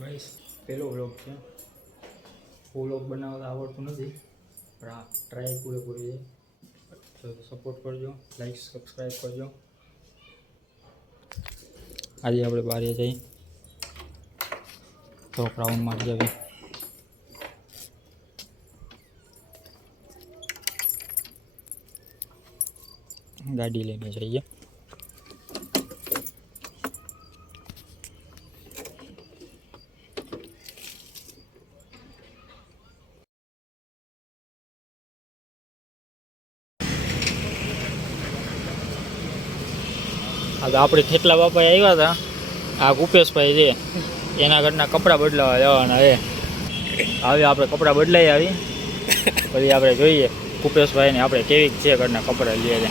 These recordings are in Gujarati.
ગાઈસ પહેલો વ્લોગ છે. વ્લોગ બનાવતા આવડતું નથી, પણ આ ટ્રાય પૂરેપૂરી છે. તો સપોર્ટ કરજો, લાઈક સબસ્ક્રાઈબ કરજો. આજે આપણે બહાર જઈએ તો રાઉન્ડ મારી જઈએ. ગાડી લઈને જઈએ. આપણે થેટલા બાપા આવ્યા હતા. આ ગુપેશભાઈ છે, એના ઘરના કપડાં બદલાવા જવાના છે. હવે આપણે કપડાં બદલાઈ આવી પછી આપણે જોઈએ ગુપેશભાઈને આપણે કેવી છે ઘરના કપડાં લઈએ છે.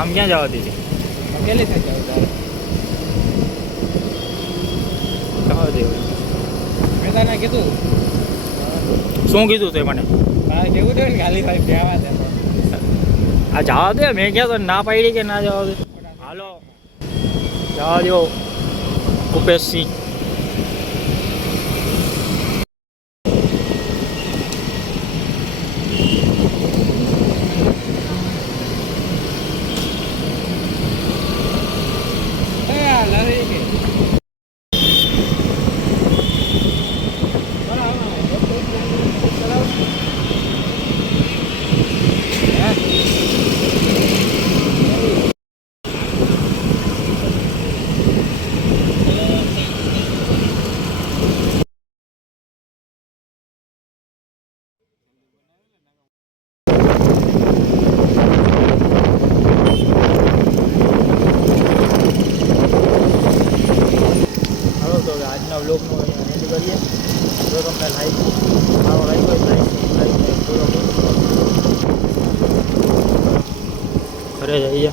આમ ક્યાં જવા દીધી? અકેલે થઈ જાવ જવા દેવું. મેં તને કીધું. શું કીધું તે મને? હા કેવું છે ને ખાલી ભાઈ કહેવા દે. આ જવા દે, મેં ક્યાં તો ના પાડી કે ના જવા દે. હાલો જવા દો ગુપેશસિંહ. આજના વ્લોગનો અહીંયા એન્ડ કરીએ. જો તમને સારો લાગ્યો હોય લાઈક ઘરે જઈએ.